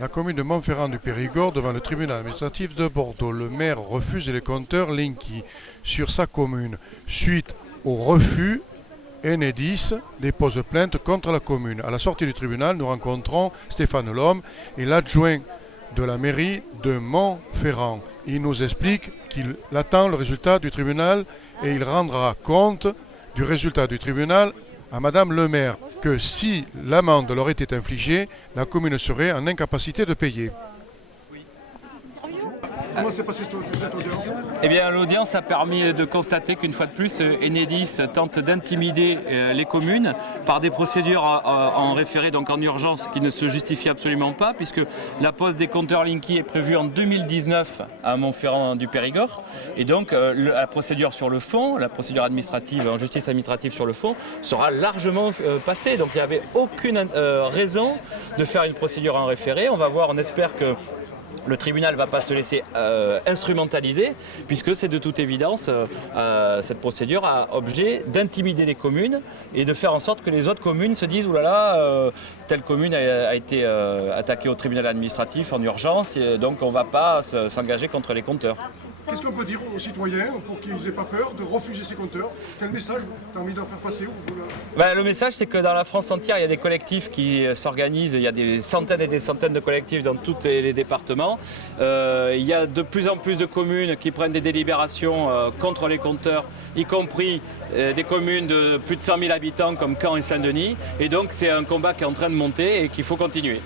La commune de Montferrand du Périgord devant le tribunal administratif de Bordeaux. Le maire refuse les compteurs Linky sur sa commune. Suite au refus, Enedis dépose plainte contre la commune. À la sortie du tribunal, nous rencontrons Stéphane Lhomme et l'adjoint de la mairie de Montferrand. Il nous explique qu'il attend le résultat du tribunal et il rendra compte du résultat du tribunal à Madame le maire que si l'amende leur était infligée, la commune serait en incapacité de payer. Comment s'est passée cette audience? Eh bien, l'audience a permis de constater qu'une fois de plus, Enedis tente d'intimider les communes par des procédures en référé, donc en urgence, qui ne se justifient absolument pas, puisque la pose des compteurs Linky est prévue en 2019 à Montferrand du Périgord. Et donc, la procédure sur le fond, la procédure administrative, en justice administrative sur le fond, sera largement passée. Donc, il n'y avait aucune raison de faire une procédure en référé. On va voir, on espère que le tribunal ne va pas se laisser instrumentaliser, puisque c'est de toute évidence, cette procédure a objet d'intimider les communes et de faire en sorte que les autres communes se disent « oulala, telle commune a été attaquée au tribunal administratif en urgence, et donc on ne va pas s'engager contre les compteurs ». Qu'est-ce qu'on peut dire aux citoyens pour qu'ils n'aient pas peur de refuser ces compteurs? Quel message tu as envie d'en faire passer Le message, c'est que dans la France entière, il y a des collectifs qui s'organisent, il y a des centaines et des centaines de collectifs dans tous les départements. Il y a de plus en plus de communes qui prennent des délibérations contre les compteurs, y compris des communes de plus de 100 000 habitants comme Caen et Saint-Denis. Et donc c'est un combat qui est en train de monter et qu'il faut continuer.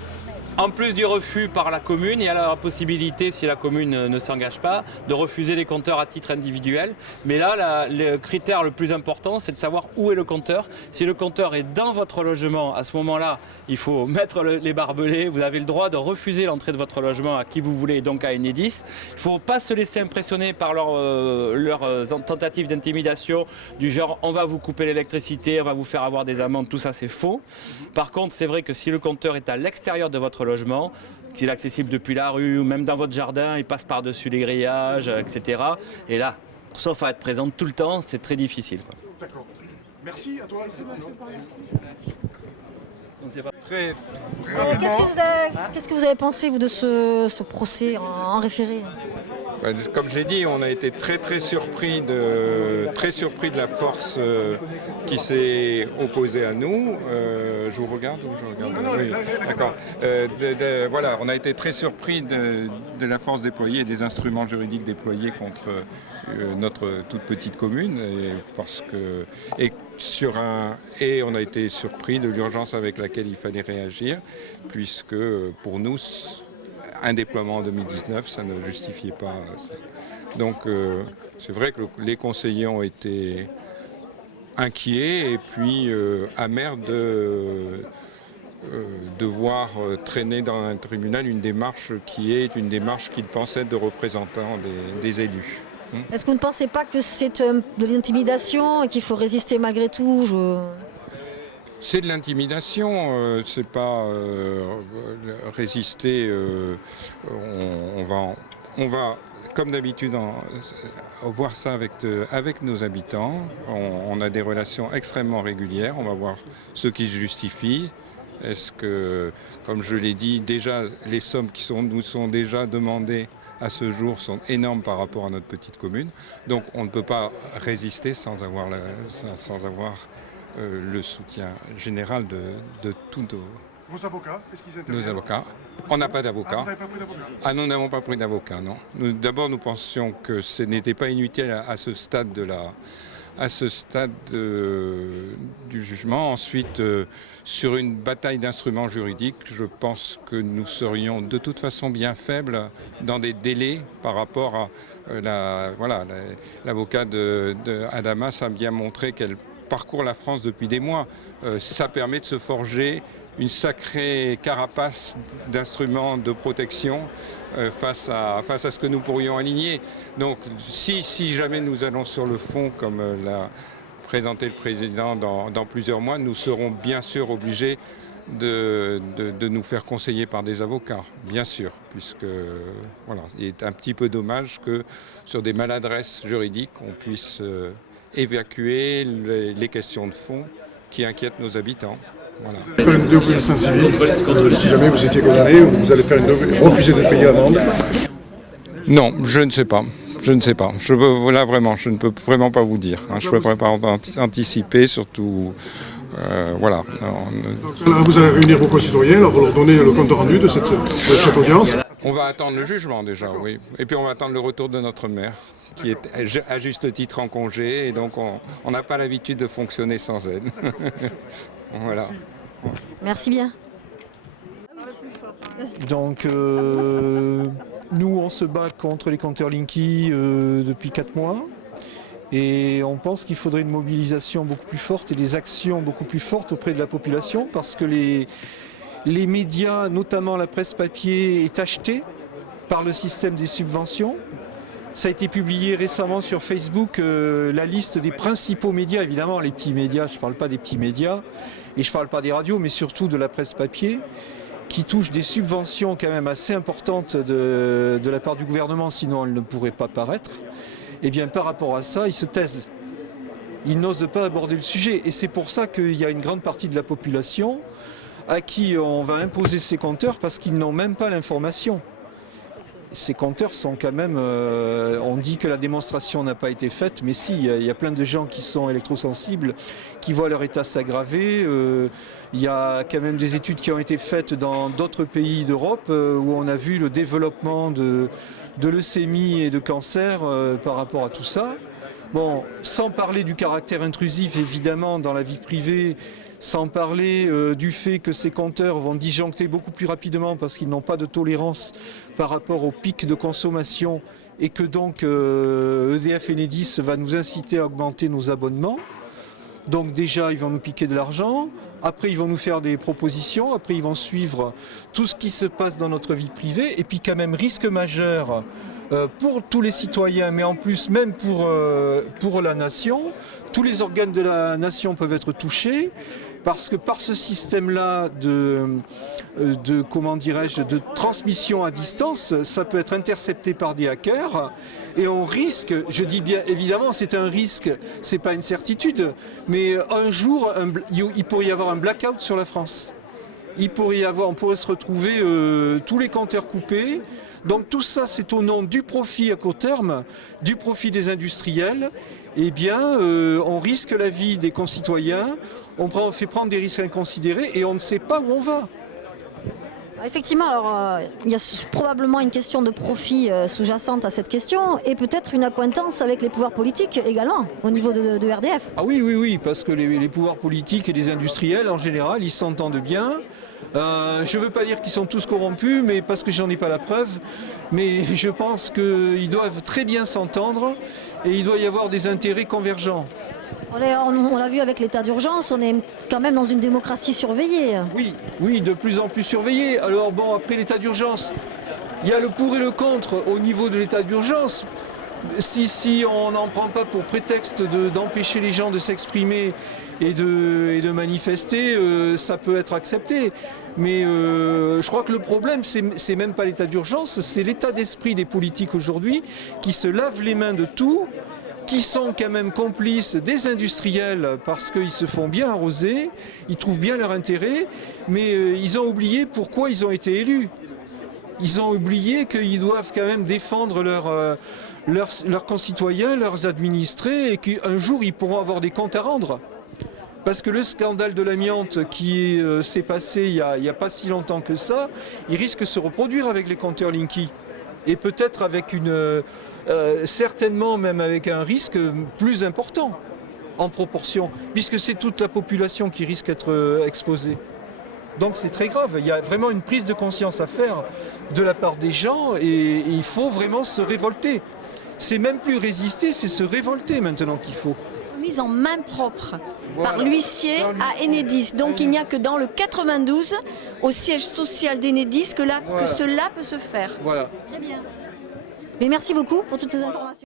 En plus du refus par la commune, il y a la possibilité, si la commune ne s'engage pas, de refuser les compteurs à titre individuel. Mais là, le critère le plus important, c'est de savoir où est le compteur. Si le compteur est dans votre logement, à ce moment-là, il faut mettre les barbelés. Vous avez le droit de refuser l'entrée de votre logement à qui vous voulez, donc à Enedis. Il ne faut pas se laisser impressionner par leurs tentatives d'intimidation du genre « on va vous couper l'électricité, on va vous faire avoir des amendes », tout ça c'est faux. Par contre, c'est vrai que si le compteur est à l'extérieur de votre logement, s'il est accessible depuis la rue ou même dans votre jardin, il passe par-dessus les grillages, etc. Et là, sauf à être présente tout le temps, c'est très difficile. D'accord. Merci à toi. Très Qu'est-ce que vous avez pensé, vous, de ce procès en référé? Comme j'ai dit, on a été très surpris de la force qui s'est opposée à nous. Je vous regarde ou je regarde? Oui, d'accord. Voilà, on a été très surpris de la force déployée et des instruments juridiques déployés contre notre toute petite commune, et on a été surpris de l'urgence avec laquelle il fallait réagir, puisque pour nous, un déploiement en 2019, ça ne justifiait pas ça. Donc c'est vrai que les conseillers ont été inquiets et puis amers de voir traîner dans un tribunal une démarche qui est une démarche qu'ils pensaient de représentants des élus. Est-ce que vous ne pensez pas que c'est de l'intimidation et qu'il faut résister malgré tout? C'est de l'intimidation, c'est pas résister. On va, comme d'habitude, voir ça avec nos habitants. On a des relations extrêmement régulières. On va voir ce qui se justifie. Est-ce que, comme je l'ai dit, déjà les sommes qui nous sont déjà demandées à ce jour sont énormes par rapport à notre petite commune. Donc on ne peut pas résister sans avoir le soutien général de tous Vos avocats, est-ce qu'ils interviennent? nos avocats. On n'a pas d'avocat. Ah, vous n'avez pas pris d'avocat? Ah, nous n'avons pas pris d'avocat, non. D'abord, nous pensions que ce n'était pas inutile à ce stade du jugement. Ensuite, sur une bataille d'instruments juridiques, je pense que nous serions de toute façon bien faibles dans des délais par rapport à l'avocat de Adamas a bien montré qu'elle parcourt la France depuis des mois. Ça permet de se forger une sacrée carapace d'instruments de protection face à ce que nous pourrions aligner. Donc si jamais nous allons sur le fond, comme l'a présenté le président dans plusieurs mois, nous serons bien sûr obligés de nous faire conseiller par des avocats, bien sûr, puisque voilà, il est un petit peu dommage que sur des maladresses juridiques, on puisse évacuer les questions de fond qui inquiètent nos habitants. Voilà. Faire une désobéissance civile, si jamais vous étiez condamné, vous allez faire refuser de payer l'amende. Non, je ne sais pas. Je ne sais pas. Là, vraiment, je ne peux vraiment pas vous dire. Je ne peux pas anticiper, surtout. Voilà. Donc, là, vous allez réunir vos concitoyens, là, vous leur donnez le compte rendu de cette audience. On va attendre le jugement déjà, oui. Et puis on va attendre le retour de notre maire, qui est à juste titre en congé, et donc on n'a pas l'habitude de fonctionner sans elle. Voilà. Merci bien. Donc nous on se bat contre les compteurs Linky depuis 4 mois et on pense qu'il faudrait une mobilisation beaucoup plus forte et des actions beaucoup plus fortes auprès de la population parce que les médias, notamment la presse papier, est achetée par le système des subventions. Ça a été publié récemment sur Facebook, la liste des principaux médias, évidemment les petits médias, je ne parle pas des petits médias, et je ne parle pas des radios, mais surtout de la presse papier, qui touche des subventions quand même assez importantes de la part du gouvernement, sinon elles ne pourraient pas paraître. Et bien par rapport à ça, ils se taisent. Ils n'osent pas aborder le sujet. Et c'est pour ça qu'il y a une grande partie de la population à qui on va imposer ces compteurs parce qu'ils n'ont même pas l'information. Ces compteurs sont quand même... on dit que la démonstration n'a pas été faite, mais si, il y a plein de gens qui sont électrosensibles, qui voient leur état s'aggraver. Il y a quand même des études qui ont été faites dans d'autres pays d'Europe où on a vu le développement de leucémie et de cancer par rapport à tout ça. Bon, sans parler du caractère intrusif évidemment dans la vie privée, sans parler du fait que ces compteurs vont disjoncter beaucoup plus rapidement parce qu'ils n'ont pas de tolérance par rapport au pic de consommation et que donc EDF Enedis va nous inciter à augmenter nos abonnements. Donc déjà, ils vont nous piquer de l'argent, après ils vont nous faire des propositions, après ils vont suivre tout ce qui se passe dans notre vie privée et puis quand même risque majeur pour tous les citoyens, mais en plus même pour la nation. Tous les organes de la nation peuvent être touchés parce que par ce système-là comment dirais-je, de transmission à distance, ça peut être intercepté par des hackers et on risque, je dis bien évidemment c'est un risque, c'est pas une certitude, mais un jour il pourrait y avoir un blackout sur la France. On pourrait se retrouver tous les compteurs coupés. Donc tout ça, c'est au nom du profit à court terme, du profit des industriels. Eh bien, on risque la vie des concitoyens, on fait prendre des risques inconsidérés et on ne sait pas où on va. Effectivement, alors il y a probablement une question de profit sous-jacente à cette question et peut-être une accointance avec les pouvoirs politiques également au niveau de RDF. Ah oui, parce que les pouvoirs politiques et les industriels en général, ils s'entendent bien. Je ne veux pas dire qu'ils sont tous corrompus, mais parce que j'en ai pas la preuve, mais je pense qu'ils doivent très bien s'entendre et il doit y avoir des intérêts convergents. On l'a vu avec l'état d'urgence, on est quand même dans une démocratie surveillée. Oui, de plus en plus surveillée. Alors bon, après l'état d'urgence, il y a le pour et le contre au niveau de l'état d'urgence. Si on n'en prend pas pour prétexte d'empêcher les gens de s'exprimer et de manifester, ça peut être accepté. Mais je crois que le problème, c'est même pas l'état d'urgence, c'est l'état d'esprit des politiques aujourd'hui qui se lavent les mains de tout, qui sont quand même complices des industriels parce qu'ils se font bien arroser, ils trouvent bien leur intérêt, mais ils ont oublié pourquoi ils ont été élus. Ils ont oublié qu'ils doivent quand même défendre leurs concitoyens, leurs administrés, et qu'un jour ils pourront avoir des comptes à rendre. Parce que le scandale de l'amiante qui s'est passé il n'y a pas si longtemps que ça, il risque de se reproduire avec les compteurs Linky. Et peut-être avec certainement même avec un risque plus important en proportion, puisque c'est toute la population qui risque d'être exposée. Donc c'est très grave, il y a vraiment une prise de conscience à faire de la part des gens et il faut vraiment se révolter. C'est même plus résister, c'est se révolter maintenant qu'il faut. Mise en main propre par l'huissier à Enedis. Donc il n'y a que dans le 92, au siège social d'Enedis, que cela peut se faire. Voilà. Très bien. Mais merci beaucoup pour toutes ces informations.